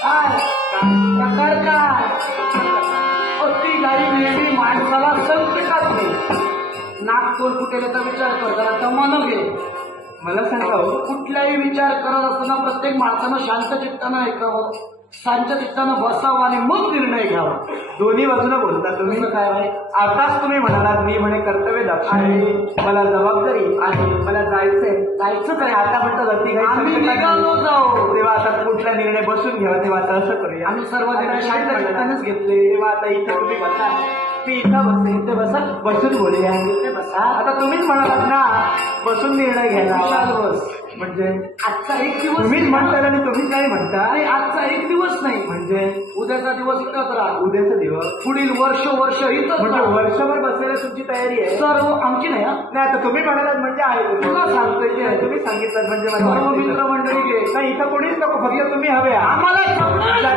काय प्रकार काय अति गाडी नेहमी माणसाला संकटात नाही नाक तोल कुठेल्याचा विचार कर जरा मन घे मला सांगा हो, कुठलाही विचार करत असताना प्रत्येक माणसानं शांत चित्तानं ऐकावं. शांत चित्तानं बसावं आणि मग निर्णय घ्यावा. दोन्ही बाजूला बोलता तुम्ही काय आताच तुम्ही म्हणालात मी म्हणे कर्तव्य आहे मला जबाबदारी आहे. मला जायचंय. जायचं काय? काय आता म्हणतात अति. जाऊ. तेव्हा आता कुठला निर्णय बसून घ्यावा तेव्हा आता असं करूया. आम्ही सर्व निर्णय आता शांत शांत चित्तानेच घेतले. तेव्हा आता इथं तुम्ही बसा. मी इथं बसते इथे बसा. बसून बोलूया. इथे बसा. आता तुम्हीच म्हणालात ना बसून निर्णय घ्यायला. बस म्हणजे आजचा एक दिवस तुम्हीच म्हणता आणि तुम्हीच नाही म्हणता नाही आजचा एक दिवस नाही म्हणजे उद्याचा दिवस इथंच राहा उद्याचा दिवस पुढील वर्ष वर्ष इथंच म्हणजे राहा. वर्षभर बसायला तुमची तयारी आहे सर्व आमची नाही हा. नाही आता तुम्ही म्हणालात म्हणजे आहे तुला सांगतोय ते आहे. तुम्ही सांगितलं म्हणजे मला सर्व माहिती मित्र. मंडळी घे नाही इथं कोणीच नको फक्त तुम्ही हवे आहात. आम्हाला